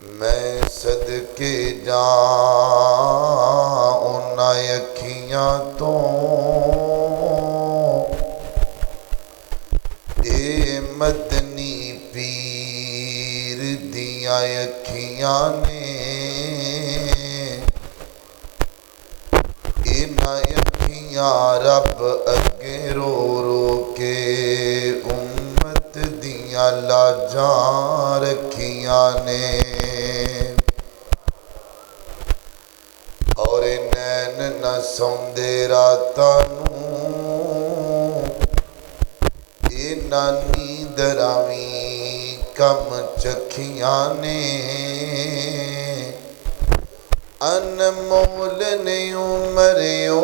میں صدقے جاؤں اُنہاں اکھیاں تو اے مدنی پیر دیاں اکھیاں نے انہاں اکھیاں رب اگے رو رو کے امت دیاں لاجاں رکھیاں نے اور نین نہ سوندے راتاں نوں انہاں نیندراں وی کم چکھیاں نے انمول نے عمریوں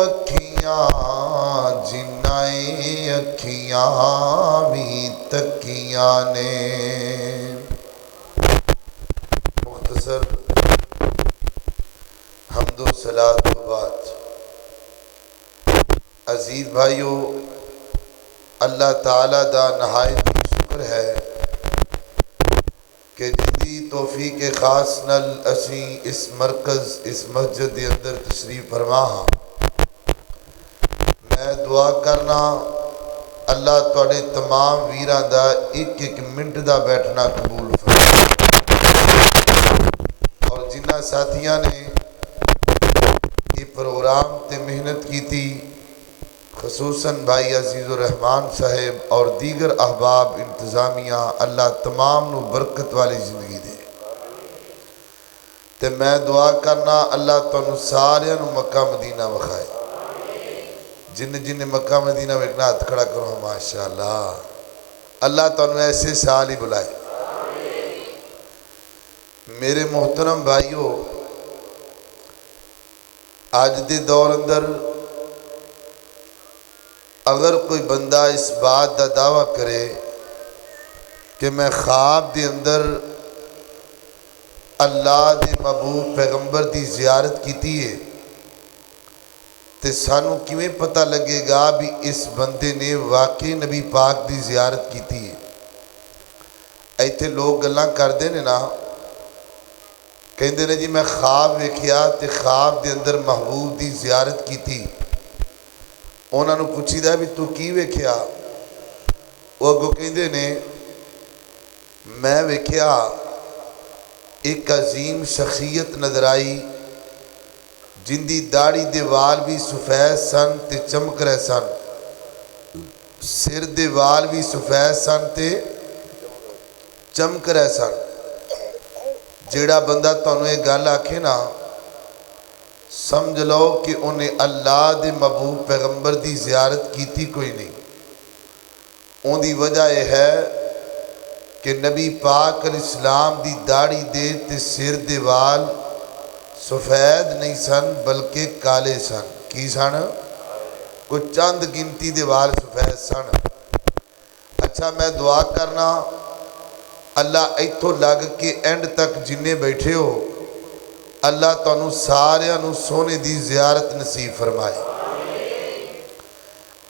اکھیاں جنہیں اکھیاں بھی تکیاں نے مختصر حمد و صلاۃ و بعد عزیز بھائیو اللہ تعالیٰ دا نہایت شکر ہے کہ جدی توفیق خاص نل اسی اس مرکز اس مسجد دے اندر تشریف فرما ہاں میں دعا کرنا اللہ تواڈے تمام ویراں دا ایک ایک منٹ دا بیٹھنا قبول فرمائے اور جنہاں ساتھیاں نے یہ پروگرام تے محنت کی تھی خصوصاً بھائی عزیز الرحمان صاحب اور دیگر احباب انتظامیہ اللہ تمام نو برکت والی زندگی دے تے میں دعا کرنا اللہ تانوں سارے نو مکہ مدینہ وکھائے جن مکہ مدینہ ویکھنا ہاتھ کھڑا کرو ماشاءاللہ اللہ تانوں ایسے سال ہی بلائے میرے محترم بھائیو آج دے دور اندر اگر کوئی بندہ اس بات دا دعویٰ کرے کہ میں خواب دے اندر اللہ دے محبوب پیغمبر دی زیارت کیتی ہے تے سانوں کیویں پتہ لگے گا بھی اس بندے نے واقعی نبی پاک دی زیارت کیتی ہے ایتھے لوگ گلاں کردے نے نا کہندے نے جی میں خواب ویکھیا تے خواب دے اندر محبوب دی زیارت کیتی انہاں نوں پوچھیدا بھی تو کی ویکھیا وہ اگوں کہندے نے میں ویکھیا ایک عظیم شخصیت نظر آئی جن دی داڑھی دے وال بھی سفید سن تے چمک رہے سن سر دے وال بھی سفید سن تے چمک رہے سن جیڑا بندہ تانوں یہ گل آکھے نا سمجھ لو کہ انہیں اللہ دے محبوب پیغمبر دی زیارت کیتی کوئی نہیں ان دی وجہ یہ ہے کہ نبی پاک علیہ السلام دی داڑھی دے تے سر دے وال سفید نہیں سن بلکہ کالے سن کی سن کوئی چند گنتی دے وال سفید سن اچھا میں دعا کرنا اللہ ایتھوں لگ کے اینڈ تک جننے بیٹھے ہو اللہ تانوں سارے نوں سونے دی زیارت نصیب فرمائے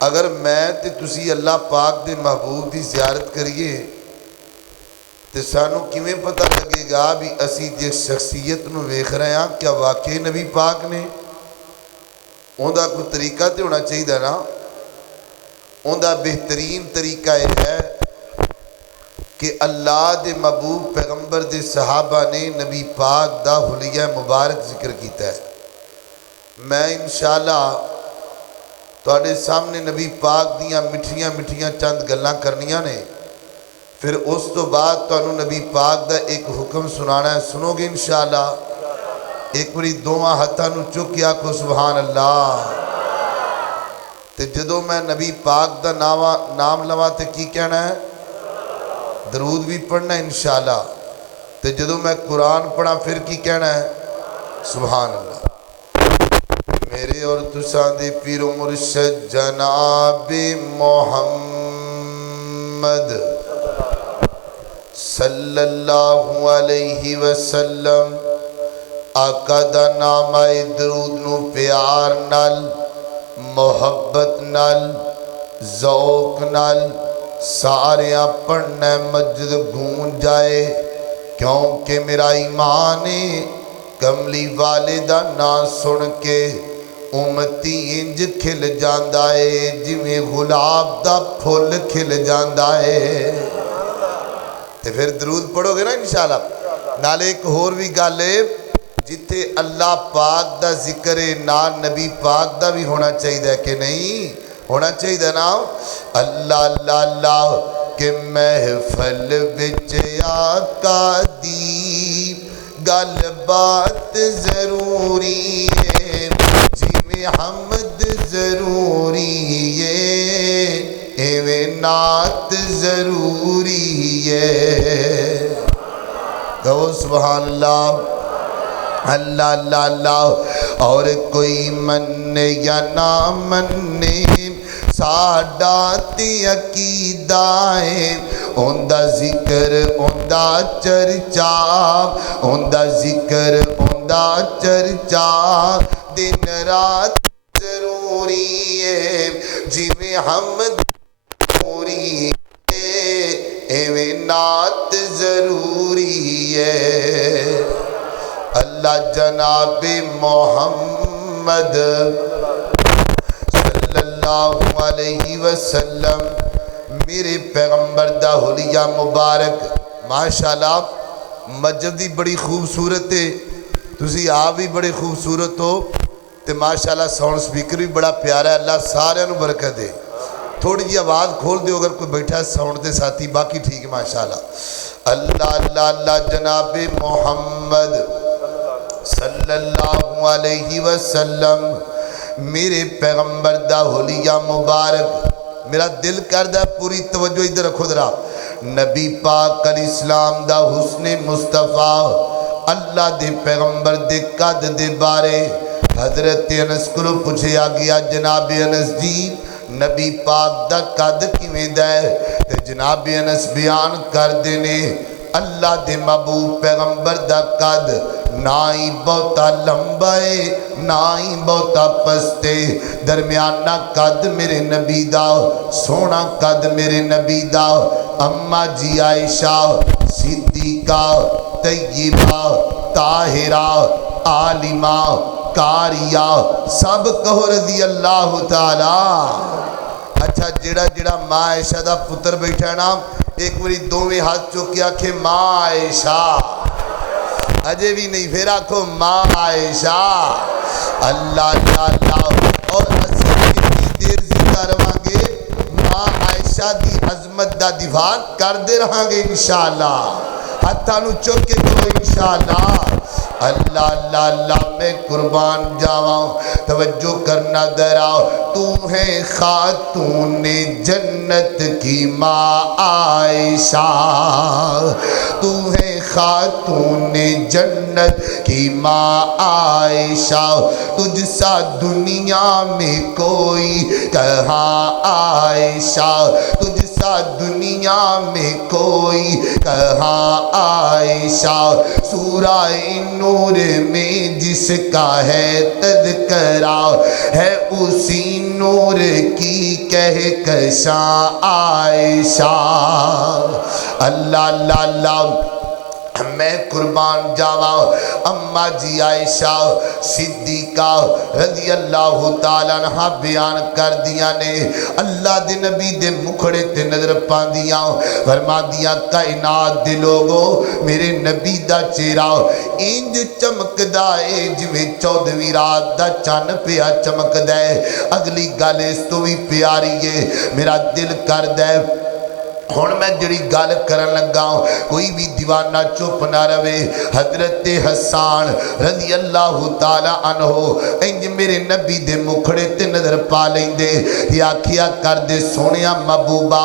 اگر میں تے تسی اللہ پاک دے محبوب دی زیارت کریے تے سانوں کیویں پتہ لگے گا بھی اسی جس شخصیت نو ویکھ رہے ہیں کیا واقعی نبی پاک نے اون دا کوئی طریقہ تے ہونا چاہیے نا اون دا بہترین طریقہ یہ ہے کہ اللہ دے محبوب پیغمبر دے صحابہ نے نبی پاک دا حلیہ مبارک ذکر کیتا ہے میں انشاءاللہ تواڈے سامنے نبی پاک دیاں مٹھیاں مٹھیاں چند گلاں کرنیاں نے پھر اس تو بعد تانوں نبی پاک دا ایک حکم سنانا ہے سنو گے انشاءاللہ ایک بڑی دواں ہتھاں نوں چک کے آکھو سبحان اللہ تے جدوں میں نبی پاک دا نام لواں تے کی کہنا ہے درود بھی پڑھنا ہے انشاءاللہ تے جدوں میں قرآن پڑھا پھر کی کہنا ہے سبحان اللہ میرے اور تساں دے پیر و مرشد جناب محمد صلی اللہ علیہ وسلم آقا دا نام درود نو پیار نال محبت نال ذوق نال سارے پڑھنا مسجد گونج جائے क्योंकि मेरा ईमान है कमली वाले दा नाम सुन के उम्मती इंज खिल जांदा है जिवें गुलाब दा फुल खिल जांदा है। ते फिर दरूद पढ़ोगे ना इंशाअल्लाह। नाले एक होर भी गल है, जिथे अल्लाह पाक दा जिक्र है ना नबी पाक दा भी होना चाहिए कि नहीं होना चाहिए ना। अल्लाह अल्लाह अल्लाह के महफल विच आका दी गल बात जरूरी है जिवें हमद जरूरी है एवें नात जरूरी है। कहो सुभान अल्लाह। अल्लाह अल्लाह अल्लाह। और कोई मन्ने या ना मन्ने साडा ते अकीदा है उंदा जिक्र उंदा चर्चा उंदा जिक्र उंदा चर्चा दिन रात जरूरी है जिवें हमद जरूरी है एवें नात जरूरी है। अल्लाह जनाब मोहम्मद सल्लल्लाहु अलैहि वसल्लम मेरे पैगंबर दा हुलिया मुबारक माशाअल्लाह मस्जिद दी बड़ी खूबसूरत है तुसी आप भी बड़े खूबसूरत हो ते माशाअल्लाह साउंड स्पीकर भी बड़ा प्यारा है। अल्लाह सारिਆਂ ਨੂੰ बरकत दे। थोड़ी जी आवाज़ खोल दो अगर कोई बैठा है साउंड के साथी बाकी ठीक है माशाअल्लाह। अल्लाह अल्लाह अल्लाह जनाब मोहम्मद सल्लल्लाहु अलैहि वसल्लम मेरे पैगंबर दा हुलिया मुबारक। मेरा दिल करदा पूरी तवज्जो इधर रखो जरा। नबी पाक अलैहिस्सलाम दा हुस्ने मुस्तफ़ा अल्लाह दे पैगंबर दे कद दे बारे हजरत अनस को पूछा गया जनाब अनस जी नबी पाक दा कद किवें दा है ते जनाब अनस बयान करदे ने अल्लाह दे महबूब पैगंबर दा कद ना ही बहुता लंबा है ना ही बहुता पस्ते दरमियाना कद मेरे नबी दा सोना कद मेरे नबी दा। अम्मा जी आयशा सिद्दीका तय्यबा ताहिरा आलिमा कारिया सब कहो रज़ी अल्लाह ताला। अच्छा जेड़ा जेड़ा माँ आयशा दा पुत्र बैठा है ना एक बारी दोवें हाथ चुक के आखे माँ आयशा अजे भी नहीं फिर आखो माँ आयशा। अल्लाह अल्लाह अल्लाह। और असी कितनी देर जिंदा रहांगे माँ आयशा दी अजमत दा दिफा करते रहांगे इंशाअल्लाह। हत्था नू चुक के करो इंशाअल्लाह। अल्लाह अल्लाह अल्लाह मैं कुर्बान जावा तवज्जो करना दरा तू है खातून जन्नत की माँ आयशा तू है खातून जन्नत की माँ आयशा तुझसा दुनिया में कोई कहाँ आयशा तुझसा दुनिया में कोई कहाँ आयशा। सूरा नूर में जिसका है तज़किरा है उसी नूर की कहकशां आयशा। अल्लाह अल्लाह अल्लाह मैं कुर्बान जावा। अम्मा जी आयशा सिद्दीका रज़ी अल्लाह ताला अन्हा बयान कर दिया ने अल्लाह दे नबी दे मुखड़े ते नजर पांदियां फरमादियां कायनात दे लोगो मेरे नबी दा चेहरा इंज चमकदा है जिवें 14वीं रात दा चन्न पिया चमकदा है। अगली गल इस तो भी प्यारी है मेरा दिल करदा है हुण मैं जिहड़ी गल करन लगा कोई भी दीवाना चुप ना रवे। हजरत हसान रज़ी अल्लाह ताला अन्हो इंज मेरे नबी दे मुखड़े ते नजर पा लेंदे ते आखिया करदे सोहणिया महबूबा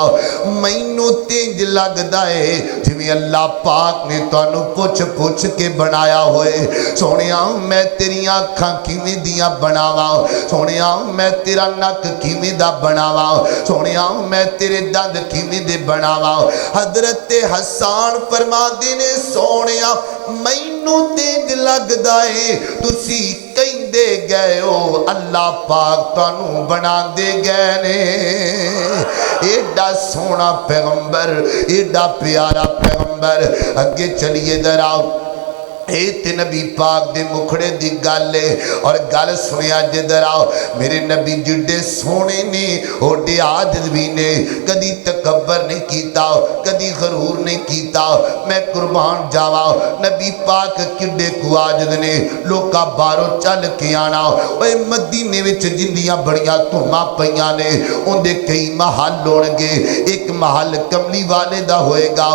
मैनू ते इंज लगदा है जिवें अल्लाह पाक ने तुहानू पुछ पुछ के बनाया होए। सोहणिया मैं तेरियां अखां किवें दियां बनावां सोहणिया मैं तेरा नक किवें दा बनावां सोहणिया मैं तेरे दंद किवें दे बनावा। हजरत हसान फरमांदे ने सोहणिया मैनू तेज लगदा है तुसी कहंदे गए हो अल्लाह पाक तुहानू बनांदे गए ने। एडा सोहना पैगंबर एडा प्यारा पैगंबर पैगंबर अगे चलिए जरा ते नबी पाक दे मुखड़े दी गल है और गल सुनिया जिधर आओ मेरे नबी जिड्डे सोने ने ओडे आजिज़ भी ने कदी तकब्बर नहीं कीता कदी गरूर नहीं कीता मैं कुर्बान जावा नबी पाक किड्डे को आजिज़ ने लोका बाहरों चल के आना ओए मदीने विच जिंदियां बड़ियां धुम्मां पईयां ने उनदे कई महल होणगे एक महल कमली वाले दा होएगा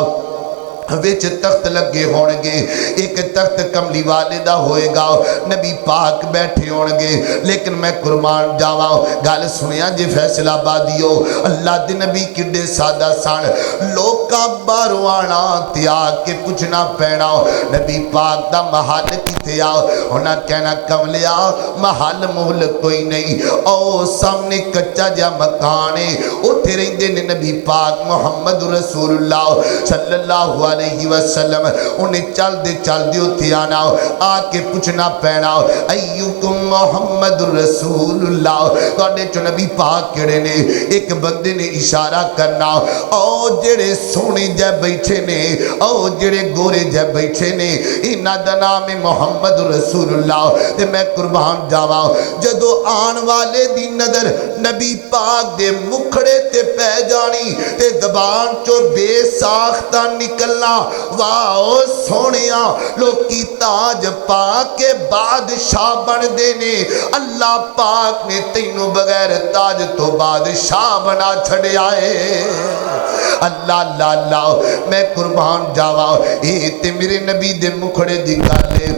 विच तख्त लगे होणगे एक तख्त कमली वाले दा होएगा नबी पाक बैठे होणगे लेकिन मैं कुर्बान जावा गल सुनिया जे फैसलाबादियो अल्लाह दे नबी किड्डे सादा सन लोकां बाहरों आना ते आके पुछना पैना नबी पाक दा महल किथे आ उन्हां कहना कमलिया महल मुहल कोई नहीं ओ सामने कच्चा जा मकान है उत्थे रहिंदे ने नबी पाक मुहम्मद रसूलुल्लाह सल्लल्लाहु अलैहि वसल्लम उन्हें चलते चलते उत्थे आना आके पूछना पैना अय्युकुम मुहम्मद रसूलुल्लाह तुहाडे चो नबी पाक किहड़े ने एक बंदे ने इशारा करना ओ जेड़े सोहणे जै बैठे ने ओ जेड़े गोरे जै बैठे ने इन्हां दा नाम है मुहम्मद रसूलुल्लाह ते मैं कुर्बान जावा जदों आन वाले दी नज़र नबी पाक दे मुखड़े ते पै जानी ते ज़बान चो बेसाख्ता निकलना वाह सोनिया लोकी ताज पा के बादशाह बनते ने अल्लाह पाक ने तैनू बगैर ताज तो बादशाह बना छड़िया है अल्लाह अल्लाह अल्लाह मैं कुर्बान जावा ये ते मेरे नबी दे मुखड़े दी गल है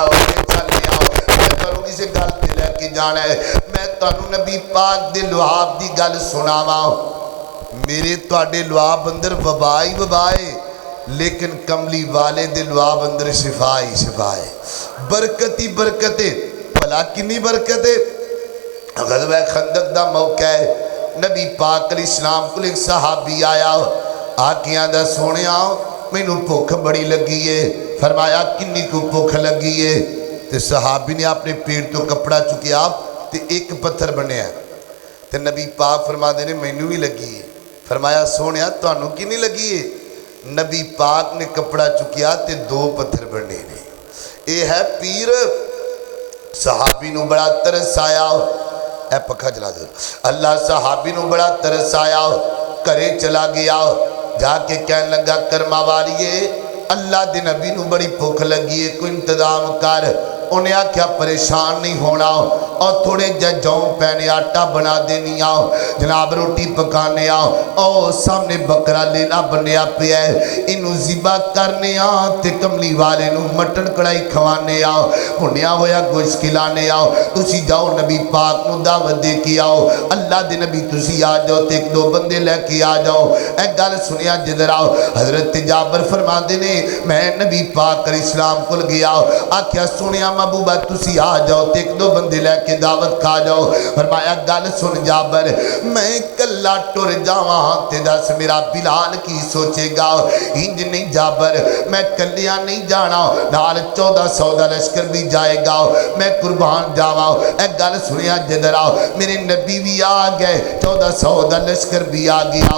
आओ चले आओ मैं तुहानू किसी गल ते लेके जाना है मैं तुहानू नबी पाक दे लुआब दी गल सुनावा मेरे तुहाडे लुआब अंदर वबा ही वबा है लेकिन कमली वाले दे लुआब अंदर शिफा ही शिफा है बरकत ही बरकत है भला कितनी बरकत है ग़ज़वा खंदक दा मौका है नबी पाक अलैहिस्सलाम को एक सहाबी आया आके आंदा सोहणिया मैनू भुख बड़ी लगी है फरमाया किन्नी को भुख लगी है ते सहाबी ने अपने पेट तो कपड़ा चुकिया ते एक पत्थर बनिया ते नबी पाक फरमाते ने मैनू भी लगी है फरमाया सोहणिया तुहानू किन्नी लगी है नबी पाक ने कपड़ा चुकिया ते दो पत्थर बने ने ये है पीर सहाबी नू बड़ा तरस आया ए पखा चला दो अल्लाह सहाबी नू बड़ा तरस आया घरे चला गया जाके कहन लगा कर्मा वालिए अल्लाह दे नबी नू बड़ी भुख लगी है कोई इंतजाम कर उन्हें आख्या परेशान नहीं होना और थोड़े जौ पैने आटा बना देनी आओ जनाब रोटी पकाने आओ और सामने बकरा लेना बनया पिया इनू ज़िबा करने ते कमली वाले नू मटन कढ़ाई खवाने आओ भुनिया होया गोश्त खिलाने आओ तुसी जाओ नबी पाक नू दावत दे के आओ अल्लाह दे नबी तुसी आ जाओ ते एक दो बंदे लैके आ जाओ ए गल सुनिया जिधर आओ हजरत जाबर फरमाते ने मैं नबी पाक अलैहिस्सलाम कोल गया आख्या सुनिया महबूबा तुसी आ जाओ ते एक दो बंदे लैके दावत खा जाओ फरमाया गल सुन जाबर मैं कल्ला टुर जावा ते दस मेरा बिलाल की सोचेगा इंज नहीं जाबर मैं कलिया नहीं जाना नाल 1400 दा लश्कर भी जाएगा मैं कुर्बान जावा ए गल सुनिया जिधर आओ मेरे नबी भी आ गए 1400 दा लश्कर भी आ गया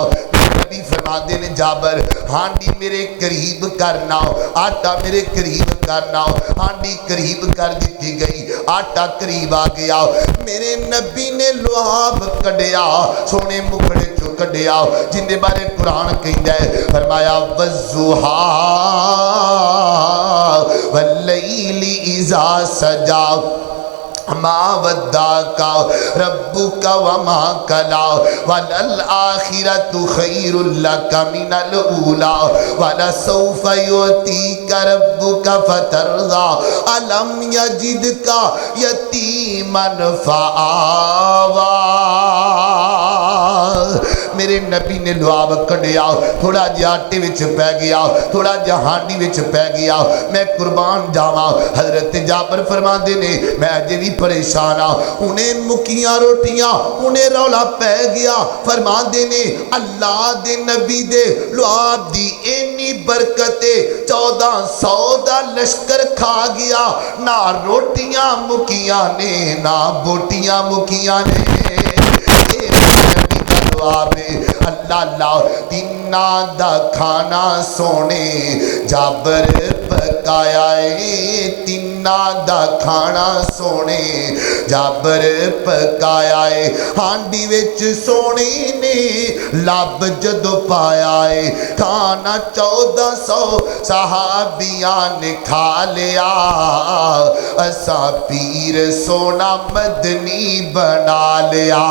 नबी फरमाते ने जाबर हांडी मेरे करीब करना आटा मेरे करीब करना हांडी करीब कर दी गई आटा करीब आ गया मेरे नबी ने लुआब कढ़िया सोने मुखड़े चो कढ़िया जिंदे बारे कुरान कहंदा है फरमाया वज़ुहा वल्लैली इज़ा सजा मा वद्दाका रब्बुका वमा कला वलल आखिरतु खैरुल लका मिनल ऊला वलसौफा युतीका रब्बुका फतरदा अलम यजिदका यतीमन फआवा मेरे नबी ने लुआब कढ़िया थोड़ा जिहा आटे विच पै गया थोड़ा जिहा हांडी विच पै गया मैं कुर्बान जावा हजरत जाबर फरमाते ने मैं अजे भी परेशान हाँ उन्हें मुकियां रोटियां उन्हें रौला पै गया फरमाते ने अल्लाह दे नबी दे लुआब दी इन्नी बरकत 1400 दा लश्कर खा गया ना रोटियां मुकियां ने ना बोटियां मुकियां ने अल्लाह अल्लाह तीन तिन्ना दा खाना सोने जाबर पकाया है तिन्ना दा खाना सोने जाबर पकाया है हांडी विच सोने ने लब जदों पाया है खाना 1400 सहाबियां ने खा लिया असा पीर सोना मदनी बना लिया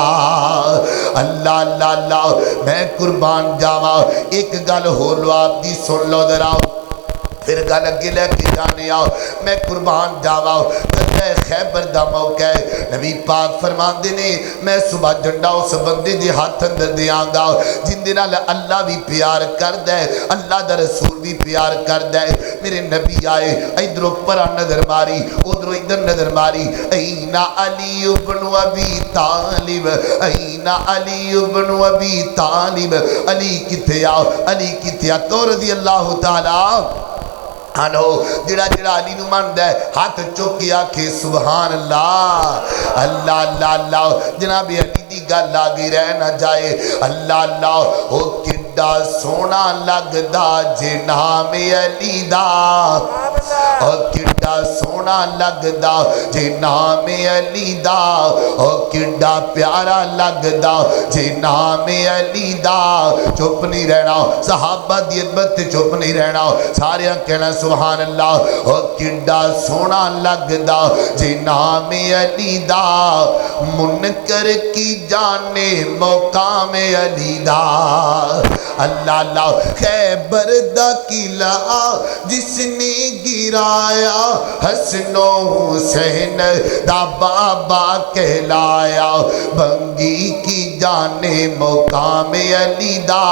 अल्लाह अल्लाह अल्लाह मैं कुर्बान जावा एक गल होर लो आप दी सुन लो जरा फिर गल अगे लेके जाने आओ मैं कुर्बान जावा खैबर दा मौका है नबी पाक फरमाते ने मैं सुबह झंडा उस बंदे दे हाथ अंदर देंगा जिंदे नाल अल्लाह भी प्यार करदा है अल्लाह दा रसूल भी प्यार करदा है मेरे नबी आए इधरों परा नजर मारी उधरों इधर नजर मारी ऐना अली इब्न अबी तालिब ऐना अली इब्न अबी तालिब अली किथे आ अली किथे आ तो रज़ी अल्लाह तआला आनो जिड़ा जिड़ा अली नू मनदा है हाथ चुक के आखे सुभान अल्लाह अल्लाह अल्लाह अल्लाह जनाब अली दी गल आ गई रह ना जाए अल्लाह अल्लाह ओ किड्डा सोना लगदा जे नाम अली दा ओ किड्डा सोना लगदा जे नाम अली दा ओ किड्डा प्यारा लगदा जे नाम अली दा चुप नहीं रहना सहाबा दी इज्जत ते चुप नहीं रहना सारे कहना सुभान अल्लाह ओ किड्डा सोना लगदा जे नाम अली दा मुनकर की जाने मौकाम अली दा अल्लाह अल्लाह खैबर दा किला जिसने गिराया हसनो हुसैन दा बाबा कहलाया बंगी की जाने मौकाम अली दा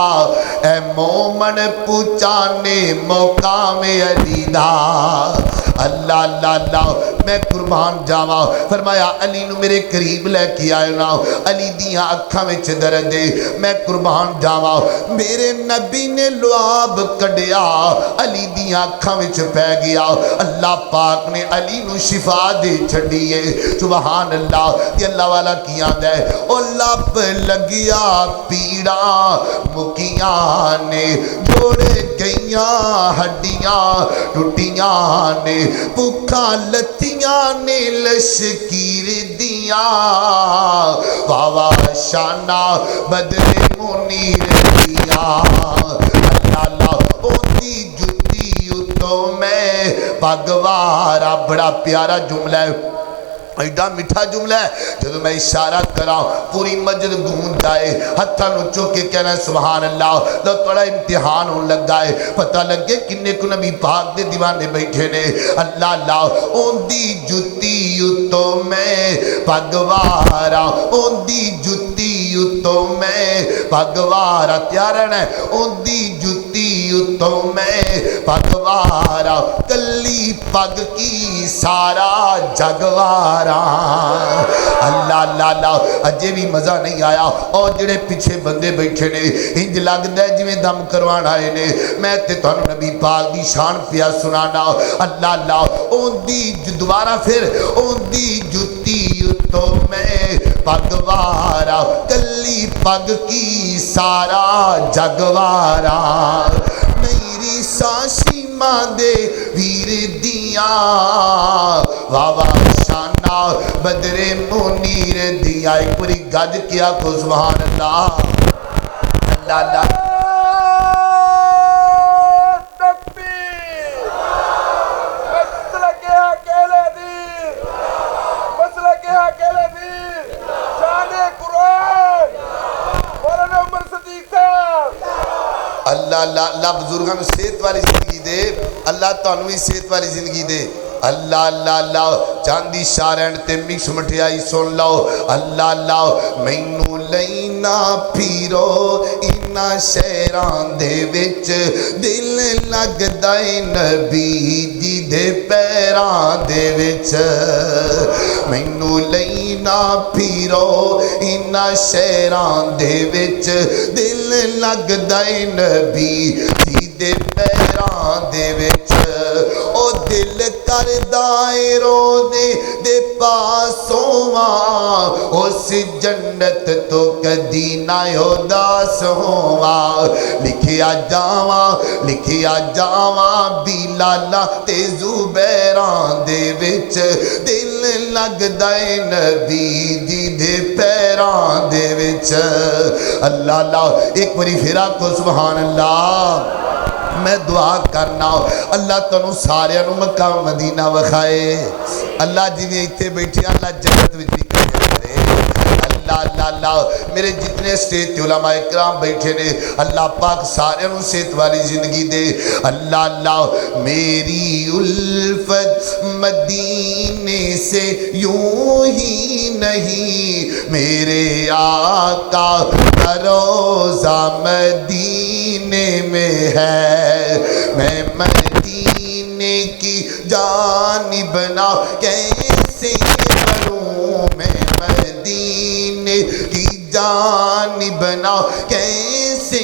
ए मोमन पुचाने मौकाम अली दा अल्लाह अल्लाह अल्लाह मैं कुर्बान जावा फरमाया अली नू मेरे करीब लेके आए ना अली दियां अखां विच दर्द है मैं कुर्बान जावा मेरे नबी ने लुआब कढ़िया अली दियां अखां विच पै गया अल्लाह पाक ने अली नू शिफा दे छड़ी है सुभान अल्लाह ते अल्लाह वाला की आंदा है ओ लब लगिया पीड़ा मुकियां ने जोड़े गईयां हड्डियां टुटियां ने भुखा लतियां ने लशकीर दिया वावा शाना बदले मुनीर दिया अल्लाह अल्लाह ओदी जुती उतो मैं भगवारा बड़ा प्यारा जुमला है एडा मीठा जुमला है जब मैं इशारा करा पूरी मस्जिद गूंज जाए हत्था नु चुक के कहना सुभान अल्लाह लो थोड़ा इम्तिहान होने लगा है पता लगे किन्ने को नबी पाक दे दीवाने बैठे ने अल्लाह अल्लाह ओंदी जुती उतो मैं भगवारा ओंदी जुती उतो मैं भगवारा त्यार है ओंदी जुती उतो मैं भगवारा कली पग की सारा जगवारा अल्लाह अल्लाह अल्लाह अजे भी मजा नहीं आया और जेड़े पीछे बंदे बैठे ने इंज लगदा है जिवें दम करवाण आए ने मैं ते तुहानू नबी पाक दी शान पिया सुनाना अल्लाह अल्लाह ओंदी दोबारा फिर ओंदी जुती उतो मैं पगवारा कली पग की सारा जगवारा मेरी साशी मां दे वीर दिया वावा शाना बदरे मुनीर दिया एक पूरी गज किया को सुभान अल्लाह अल्लाह अल्लाह अल्लाह अल्लाह अल्लाह बुजुर्गों को सेहत वाली जिंदगी दे अल्लाह तुहानू भी सेहत वाली जिंदगी दे अल्लाह अल्लाह अल्लाह चांदी शारण ते मिक्स मठियाई सुन लो अल्लाह अल्लाह मैनू लैना फिरो इना शहरां दे विच दिल लगदा है नबी जी दे पैरां दे विच मैनू लैना फिरो इना शहरां दे विच दिल लगदा है नबी जी दे पैरां दे विच ओ दिल करदा ए रोज़े दे पासों उस जन्नत जन्नत तो कदी ना उदास होवां लिखिया जावां बिलाला ते ज़ुबैरां दे विच दिल लगदा है नबी जी दे पैरां दे विच अल्लाह अल्लाह एक बारी फिर आखो सुभान अल्लाह मैं दुआ करना अल्लाह तुहानू सारियां नू मक्का मदीना विखाए अल्लाह जिवें इत्थे बैठे अल्लाह जन्नत विच भी करे अल्लाह अल्लाह अल्लाह मेरे जितने स्टेज ते उलमा इकराम बैठे ने अल्लाह पाक सारियां नू सेहत वाली जिंदगी दे अल्लाह अल्लाह मेरी उल्फत मदीने से यूं ही नहीं मेरे आका का रोज़ा मदीने में है मैं मदीने की जानिब ना कैसे बढ़ूं मैं मदीने की जानिब ना कैसे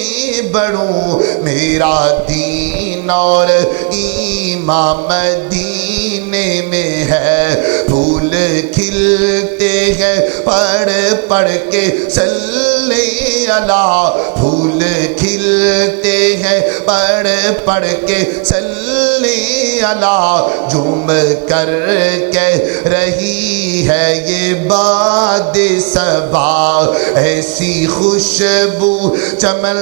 बढ़ूं मेरा दीन और ईमान मदीने में है फूल खिलते हैं पढ़ पढ़ के सल्ले अला फूल खिलते हैं पढ़ पढ़ के सल्ले अला झूम कर कह रही है ये बात सबा ऐसी खुशबू चमन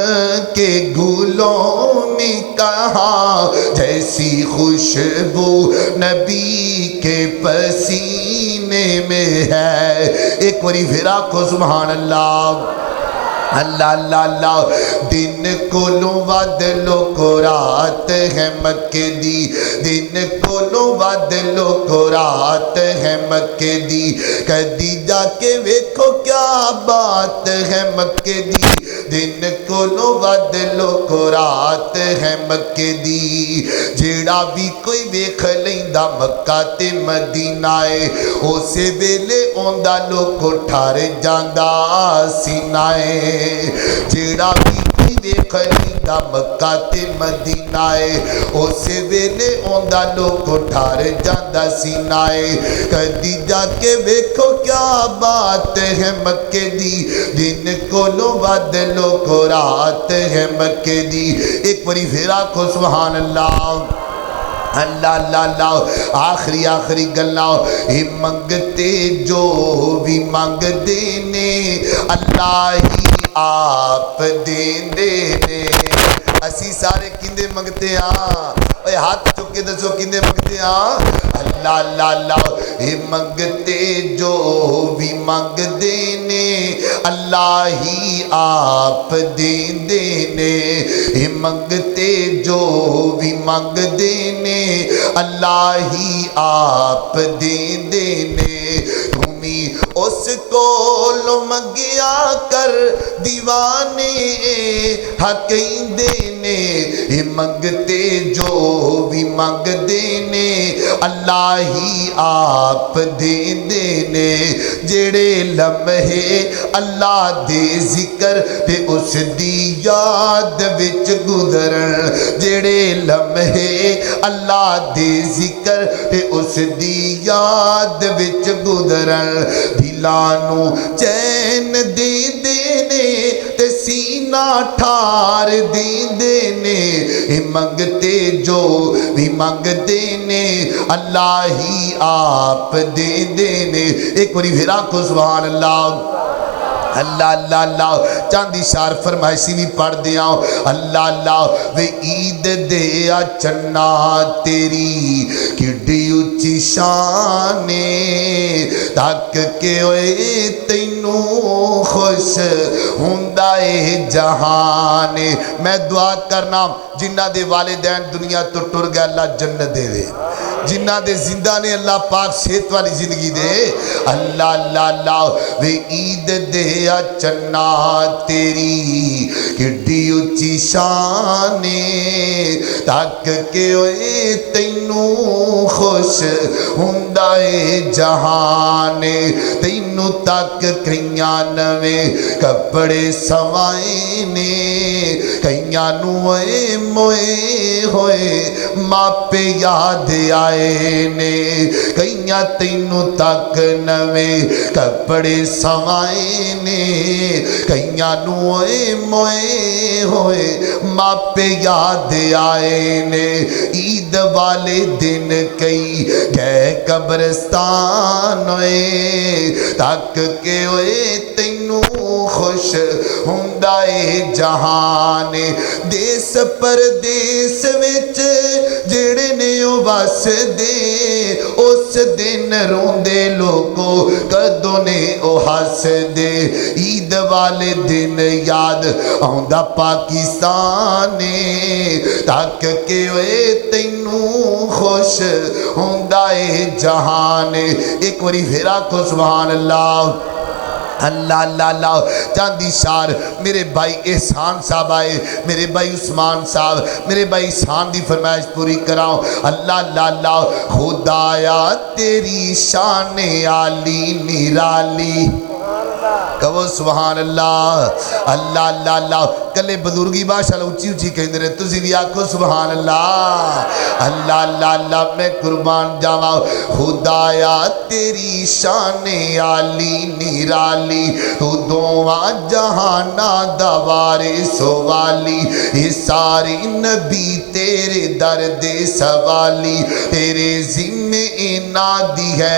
के गुलों में कहाँ जैसी खुशबू नबी के पसीने में है एक बारी फिर आखो सुभान अल्लाह अल्लाह अल्लाह अल्लाह दिन कोलों वध लोको रात है मक्के दी दिन कोलों वध लोको रात है मक्के दी कदी जाके वेखो क्या बात है मक्के दी दिन कोलों वध लोको रात है मक्के दी जेड़ा भी कोई वेख लैंदा मक्का ते मदीना है उसे वेले ओंदा लोको ठर जांदा सीना है जेड़ा भी कोई वेख लैंदा मक्का ते मदीना है उसे वेले ओंदा लोको ठर जांदा सीना है कदी जाके वेखो क्या बात है मक्के दी दिन कोलों वध लोको रात है मक्के दी एक बारी फिर आखो सुभान अल्लाह अल्लाह अल्लाह अल्लाह आखिरी आखिरी गल्लां ये मंगते जो भी मंगदे ने अल्लाह ही आप देंदे ने असी सारे किंदे मंगते हाँ हाथ चुक के दसो किंदे मंगते हाँ अल्लाह अल्लाह अल्लाह ये मंगते जो भी मंगदे ने अल्लाह ही आप देंदे ने ये मंगते जो भी मंगदे ने अल्लाह ही आप देंदे ने तुमी उस कोलों मंगिया कर दीवाने हकैंदे ने ये मंगते जो भी मंगदे ने अल्लाह ही आप देंदे ने जेड़े लम्हे अल्लाह दे जिक्र ते उस दी याद विच गुजरन जेड़े लम्हे अल्लाह दे जिक्र ते उस दी याद विच गुजरन दिलां नू चैन देंदे ने ते सीना ठार देंदे ने ये मंगते जो भी मंगदे ने अल्लाह ही आप देंदे ने एक बारी फिर आखो सुभान अल्लाह अल्लाह अल्लाह अल्लाह चांदी शार फरमाइशी भी पढ़ दिया अल्लाह अल्लाह वे ईद दे चन्ना तेरी किड्डी उच्ची शाने तक के ओए तैनू खुश हुंदा ए जहाने मैं दुआ करना जिन्ना दे वालिदैन दुनिया तो टुर गए अल्लाह जन्नत देवे जिन्ना दे जिंदा ने अल्लाह पाक सेहत वाली जिंदगी दे अल्लाह अल्लाह अल्लाह वे ईद दे चन्ना तेरी किड्डी उच्ची शाने तक के ओए तैनू खुश हुंदा ए जहाने तैनू तक कईयां नवे कपड़े सवाए ने कईयां کئیاں نو اے موئے ہوئے ماپے یاد آئے نے کئیاں تینو تک نوے کپڑے سوائے نے کئیاں نو اے موئے ہوئے ماپے یاد آئے نے عید والے دن کئی گئے قبرستان ہوئے تک کے ہوئے تینو خوش ہندائے جہان دیس پردیس وچ جڑے نے او بس دے اس دن روندے لوگو کدوں نے او ہس دے عید والے دن یاد آندا پاکستان تک کے ہوئے تینو خوش ہندائے جہان ایک وری پھر آکھو سبحان اللہ اللہ اللہ اللہ چاندی شار میرے بھائی احسان صاحب آئے میرے بھائی عثمان صاحب میرے بھائی احسان دی فرمائش پوری کراؤ اللہ اللہ اللہ خدایا تیری شان عالی نرالی کہو سبحان اللہ اللہ اللہ اللہ کلے بزرگی باشا اچھی اچھی کہیں رہے تسی بھی آکھو سبحان اللہ اللہ اللہ اللہ میں قربان جاواں خدایا تیری شان عالی نرالی تو دواں جہانا دا وارث والی یہ ساری نبی تیرے درد سوالی تیرے ذمہ اینا دی ہے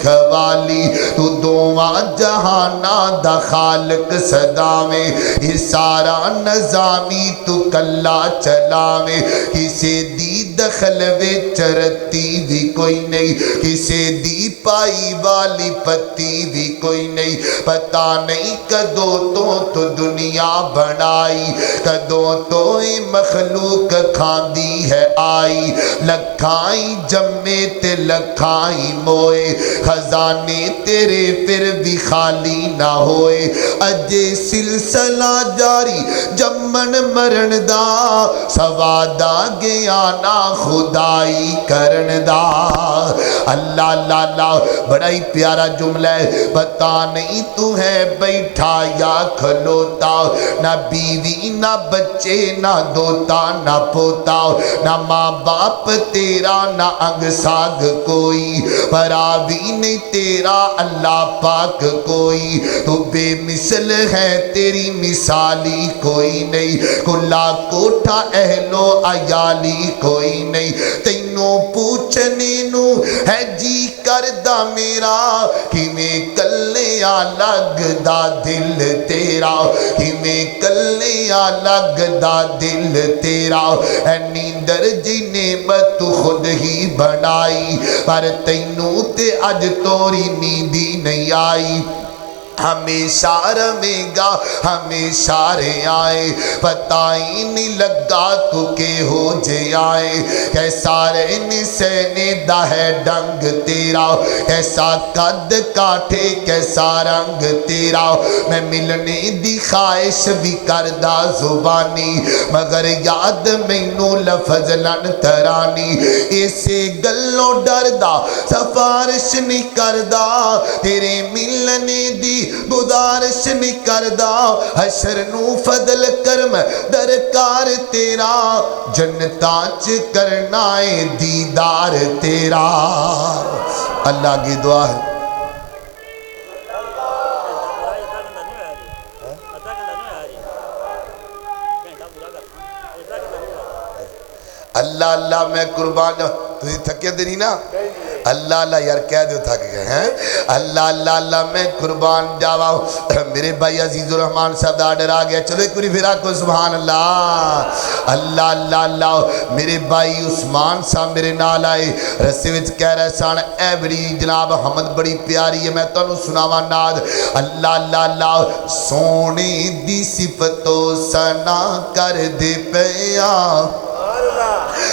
کھوالی تو دواں جہانا دا خالق صداویں یہ سارا نظامی تو کلا چلاویں کسے دی دخل وچ رتی بھی کوئی نہیں کسے دی پائی والی پتی بھی کوئی نہیں پتہ نہیں کدوں تو دنیا بنائی کدوں تو مخلوق کھاندی ہے آئی لکھائی جمے تے لکھائی موئے خزانے تیرے پھر بھی خالی نہ ہوئے اجے سلسلہ جاری جمن مرن دا سوادا گیا نا خدائی کرن دا اللہ اللہ اللہ بڑا ہی پیارا جملہ ہے پتہ نہیں تو ہے بیٹھا یا کھلوتا نہ بیوی نہ بچے نہ دوتا نہ پوتا نہ ماں باپ تیرا نہ انگ ساگ کوئی پراوی نہیں تیرا اللہ پاک کوئی تو بے مثل ہے تیری مثالی کوئی نہیں کلا کوٹھا اہلو عیالی کوئی نہیں تینوں پوچھنے نو ہے جی کردہ میرا کہ میں کلیا لگ دا دل تیرا کہ میں کلیا لگ دا دل تیرا اے نیندر جی نعمت تو خود ہی بنائی پر تینوں تے اج توری نیندی نہیں آئی ہمیشہ رہے گا ہمیشہ رے آئے پتہ ہی نہیں لگا تو کہ ہو جے آئے کیسا رہنے سینے دا ہے ڈنگ تیرا کیسا قد کاٹھے کیسا رنگ تیرا میں ملنے دی خواہش بھی کردہ زبانی مگر یاد مینوں لفظ لن ترانی اسے گلوں ڈردہ سفارش نہیں کردہ تیرے ملنے دی گزارش نہیں کردہ حشر نو فضل کرم درکار تیرا جنتاں چ کرنا ہے دیدار تیرا اللہ کی دعا ہے اللہ اللہ میں قربان تجھے تھکے دے نہیں نا اللہ اللہ یار کہہ دو تھک گئے ہیں اللہ اللہ اللہ میں قربان جاوا میرے بھائی عزیز الرحمن صاحب دا آڈر آ گیا چلو ایک بری پھر آکو سبحان اللہ اللہ اللہ اللہ میرے بھائی عثمان صاحب میرے نال آئے رسے وچ کہہ رہے سان اے بڑی جناب حمد بڑی پیاری ہے میں تانوں سناواں ناد اللہ اللہ اللہ سونے دی صفتو سنا کر دے پیا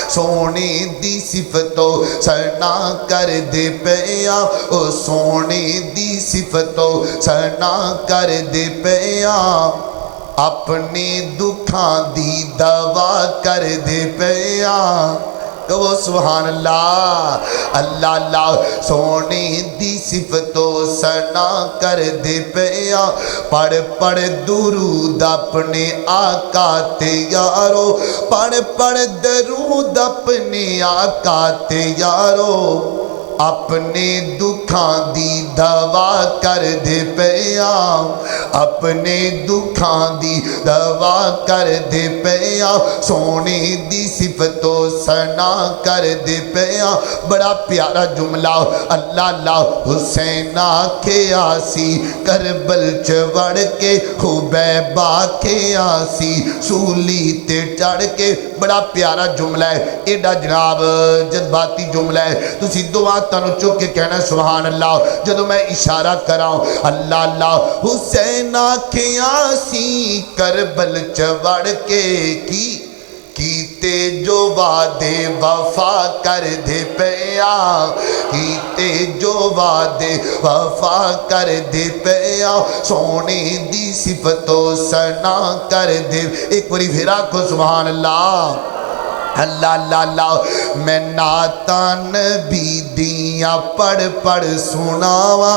سونے دی صفتو سنا کر دے پیا او سونے دی صفتو سنا کر دے پیا اپنے دکھاں دی دوا کر دے پیا کہو سبحان اللہ اللہ اللہ سونے دی صفتو सना कर दे पिया पढ़ पढ़ दुरूद अपने आका ते यारो पढ़ पढ़ दरूद अपने आका ते यारो अपने दुखां दी दवा कर दे पिया अपने दुखां दी दवा कर दे पिया सोने दी सिफतो सना कर दे पिया बड़ा प्यारा जुमला अल्लाह अल्लाह हुसैन आखे आसी करबल च वड़ के हुबैबा के आसी सूली ते चढ़ के बड़ा प्यारा जुमला है एडा जनाब जज्बाती जुमला है तुसी दुआ तनु चुक के कहना सुभान अल्लाह जदों मैं इशारा करां अल्लाह अल्लाह हुसैन आखियां सी करबल च वड़ के कीते जो वादे वफा कर दे पिया कीते जो वादे वफा कर दे पिया सोने दी सिफतो सना कर दे एक बारी फिर आखो सुभान अल्लाह अल्लाह अल्लाह अल्लाह मैं नाता नबी दियां पढ़ पढ़ सुनावा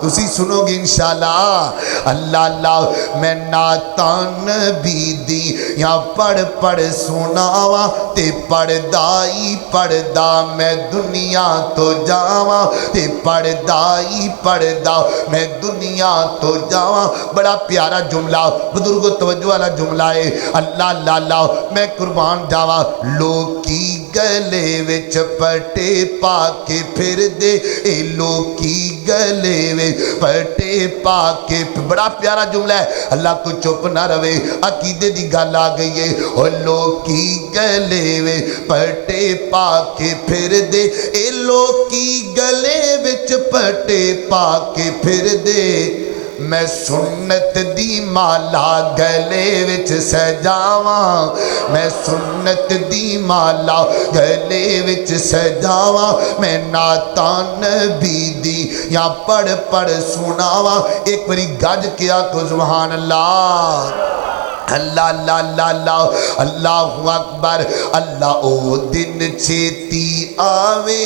तुसी सुनोगे इंशाअल्लाह अल्लाह अल्लाह मैं नाता नबी दियां पढ़ पढ़ सुनावा ते पढ़दाई पढ़दा मैं दुनिया तो जावा ते पढ़दाई पढ़दा मैं दुनिया तो जावा बड़ा प्यारा जुमला बुजुर्गो तवज्जो वाला जुमला है अल्लाह अल्लाह अल्लाह मैं कुर्बान जावा लोकी गले विच पटे पाके फिर दे ए लोकी गले विच पटे पाके बड़ा प्यारा जुमला है अल्लाह तू चुप ना रवे अकीदे दी गल आ गई है ओ लोकी गले विच पटे पाके फिर दे ए लोकी गले विच पटे पाके फिर दे मैं सुन्नत दी माला गले विच सजावा मैं सुन्नत दी माला गले विच सजावा मैं नाता नबी दी या पढ़ पढ़ सुनावा एक बारी गज के आखो सुभान अल्लाह अल्लाह अल्लाह अल्लाह अल्लाह अल्लाहु अकबर अल्लाह ओ दिन छेती आवे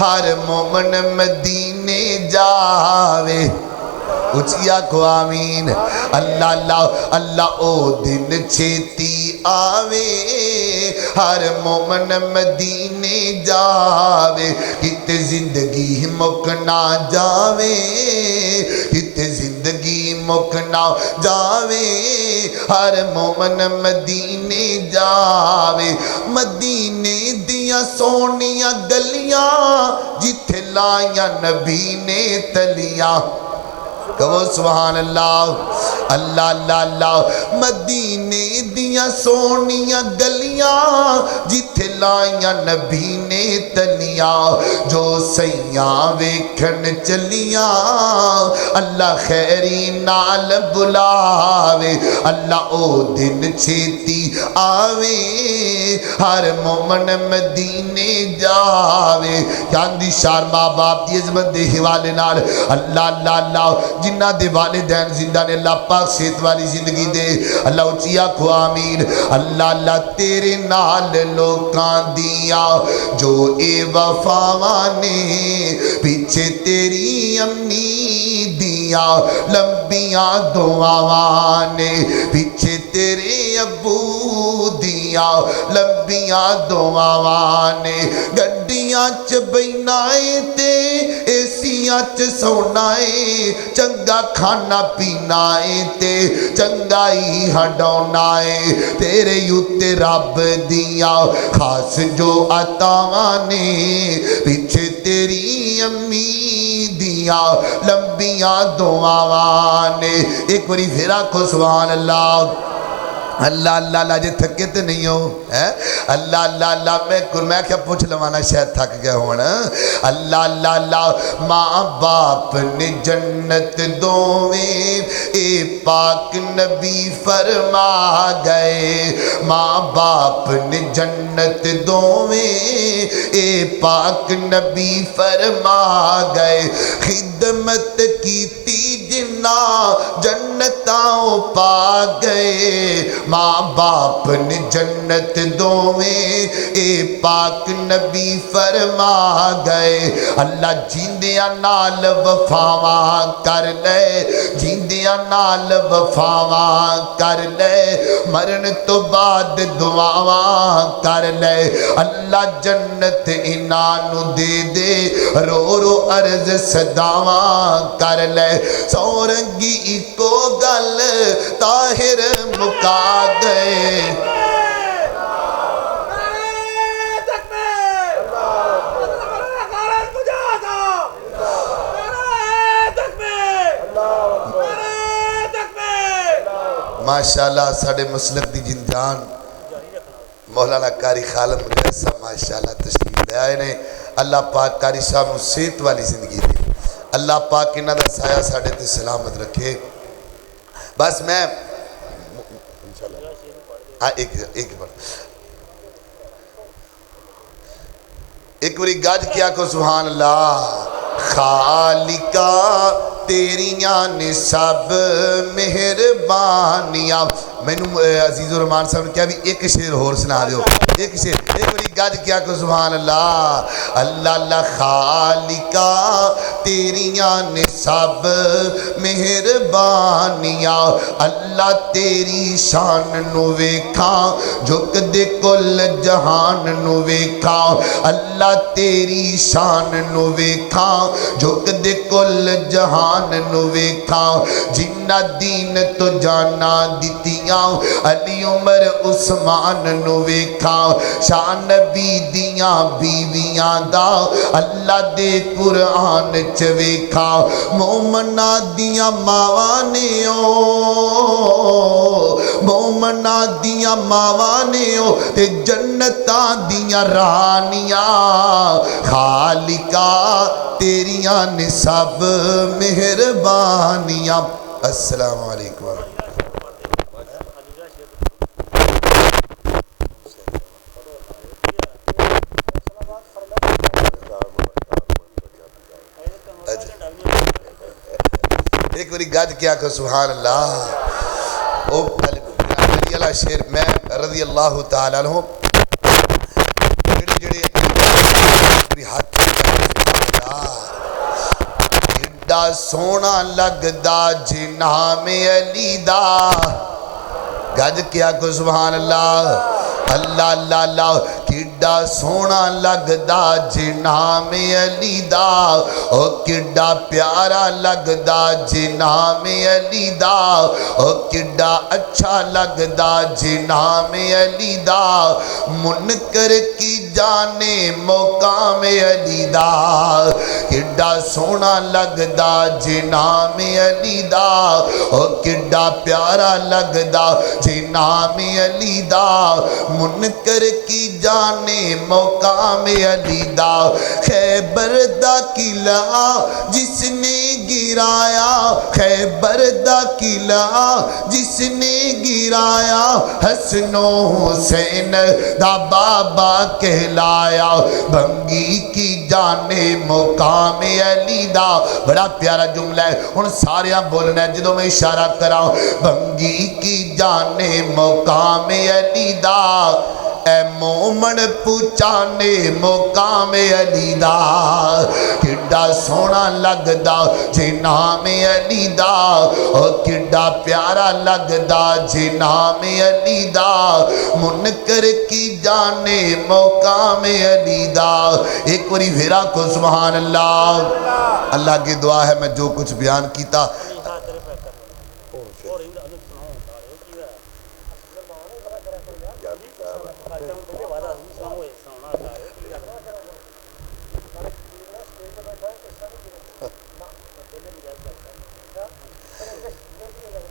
हर मोमन मदीने जावे उचिया को आमीन अल्लाह अल्लाह अल्लाह ओ दिन छेती आवे हर मोमन मदीने जावे किते जिंदगी मुक ना जावे किते जिंदगी मुक ना जावे हर मोमन मदीने जावे मदीने दियां सोनिया गलियां जिथे लाया नबी ने तलियां कहो सुभान अल्लाह अल्लाह अल्लाह अल्लाह मदीने दियां सोनिया गलियां जिथे लाइया नबी ने तलियां जो सैया वेखन चलियां अल्लाह खैरी नाल बुलावे अल्लाह ओ दिन छेती आवे हर मोमन मदीने जावे चांदी शार माँ बाप दी इज़्ज़त दे हवाले नाल अल्लाह अल्लाह अल्लाह जिन्ना दे वालिदैन जिंदा ने अल्लाह पाक सेहत वाली जिंदगी दे अल्लाह उच्ची आखो आमीन अल्लाह अल्लाह तेरे नाल लोकां दिया जो ए वफावां ने पीछे तेरी अम्मी दिया लंबियां दुआवां ने पीछे तेरे अब्बू दिया लंबियां दुआवां ने गड्डियां च बैनाए ते एसियां च सोना है चंगा खाना पीना है ते चंगाई हटाना है तेरे उत्ते रब दिया खास जो अतावां ने पीछे तेरी अम्मी दिया लंबियां दुआवां ने एक बारी फिर आखो सुभान अल्लाह अल्लाह अल्लाह अल्लाह जे थके तो नहीं हो है अल्लाह अल्लाह अल्लाह मैं क्या पूछ लवाना शायद थक गया होना अल्लाह अल्लाह अल्लाह माँ बाप ने जन्नत दोवें ए पाक नबी फरमा गए माँ बाप ने जन्नत दोवें ए पाक नबी फरमा गए खिदमत की जिन्ना जन्नतां पा गए ماں باپ نے جنت دوویں اے پاک نبی فرما گئے اللہ جیندیاں نال وفاواں کر لے جیندیاں نال وفاواں کر لے مرن تو بعد دعاواں کر لے اللہ جنت انہاں نو دے دے رو رو عرض صداواں کر لے سورنگی اکو گل طاہر مکا گئے ماشاءاللہ ساڑھے مسلک دی جندان مولانا قاری خالد مجھے صاحب ماشاءاللہ تشریف لے آئے نے اللہ پاک قاری صاحب صحت والی زندگی دی اللہ پاک انہاں دا سایہ ساڑھے تے سلامت رکھے بس میں ایک بری گاج کیا کو سبحان اللہ خالقہ تیریاں نے سب مہربانیاں میں نے عزیز الرحمان صاحب نے کیا بھی ایک شعر اور سنا دیو ایک شعر ایک بڑی گاج کیا کو سبحان اللہ اللہ اللہ خالقہ تیریاں نے سب مہربانیاں اللہ تیری شان نو ویکھاں جھک دے کل جہان نو ویکھاں اللہ تیری شان نو ویکھاں جھک دے کل جہان نو ویکھاں جنہ دین تو جانا دتیاں علی عمر عثمان نو ویکھاں شان نبی دیاں بیویاں دا اللہ دے قرآن چ ویکھاں مومنہ دیاں ماوانیوں مومنہ دیاں ماوانیوں تے جنتاں دیاں رانیاں خالقہ تیریاں نے سب مہربانیاں السلام علیکم ایک بری گاج کیا کہ سبحان اللہ او علی اللہ شیر میں رضی اللہ تعالیٰ عنہ جڑے جڑے ہاتھ ایڈا سونا لگدا جنام علی دا گاج کیا کہ سبحان اللہ اللہ اللہ اللہ کڈا سونا لگدا جنام علی دا او کڈا پیارا لگدا جنام علی دا او کڈا اچھا لگدا جنام علی دا منکر کی جانے مقام علی دا کڈا سونا لگدا جنام علی دا او کڈا پیارا لگدا جنام علی دا منکر کی جانے مقام علی دا خیبر دا قلعہ جس نے گرایا خیبر دا قلعہ جس نے گرایا حسن و حسین دا بابا کہلایا بھنگی کی جانے مقام علی دا بڑا پیارا جملہ ہے ان ساریاں بولنا ہے جدوں میں اشارہ کراؤں بھنگی کی جانے مقام علی دا اے مومن پوچھانے مقام علی دا کڈا سونا لگدا جنام علی دا اور کڈا پیارا لگدا جنام علی دا منکر کی جانے مقام علی دا ایک باری پھرا کو سبحان اللہ اللہ کی دعا ہے میں جو کچھ بیان کیتا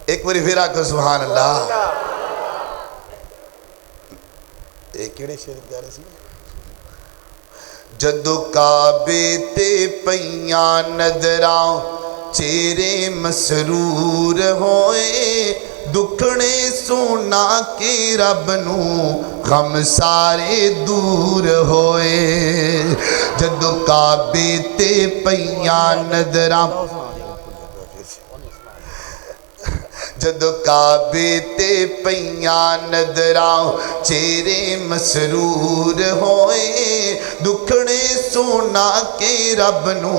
ایک باری پھر آکو سبحان اللہ ایک کیڑے شیر کیا رہے سی جدو کعبے تے پیاں نظراں چہرے مسرور ہوئے دکھنے سونا کے رب نو غم سارے دور ہوئے جدو کعبے تے پیاں نظراں جدو کعبے تے پیاں نظراں چہرے مسرور ہوئے دکھڑے سونا کے رب نو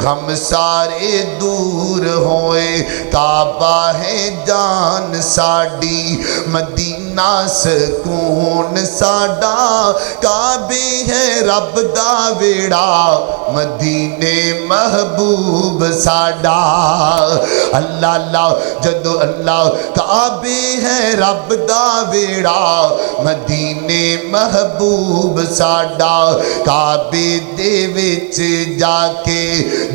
غم سارے دور ہوئے کعبہ ہے جان ساڈی مدینہ سکون ساڈا کعبے ہے رب دا ویڑا مدینے محبوب ساڈا اللہ اللہ جدو اللہ کعبے ہے رب دا ویڑا مدینے محبوب ساڈا کعبے دے وچ جا کے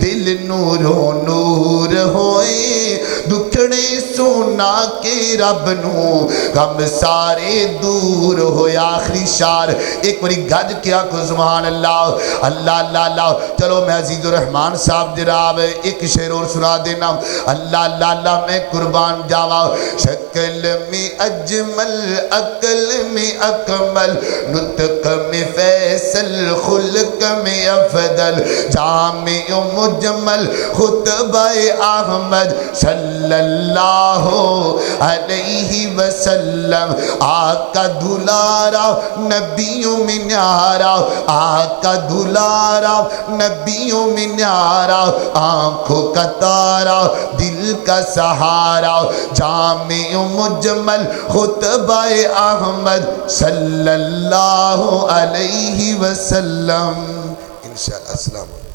دل نورو نور ہوئے دکھڑے سونا کے رب نو غم سارے دور ہوئے آخری شعر ایک بڑی گج کیا کو سبحان اللہ اللہ اللہ اللہ چلو میں عزیز الرحمن صاحب جناب ایک شعر اور سنا دینا اللہ اللہ اللہ میں قربان جاوا شکل میں اجمل عقل میں اکمل نطق میں فیصل خلق میں افضل جامع مجمل خطبہ احمد صلی اللہ علیہ وسلم آقا دلارا نبیوں میں نیارا آقا دلارا نبیوں میں نیارا آنکھوں کا تارا دل کا سہارا جامع مجمل خطبہ احمد صلی اللہ علیہ وسلم انشاءاللہ السلام علیکم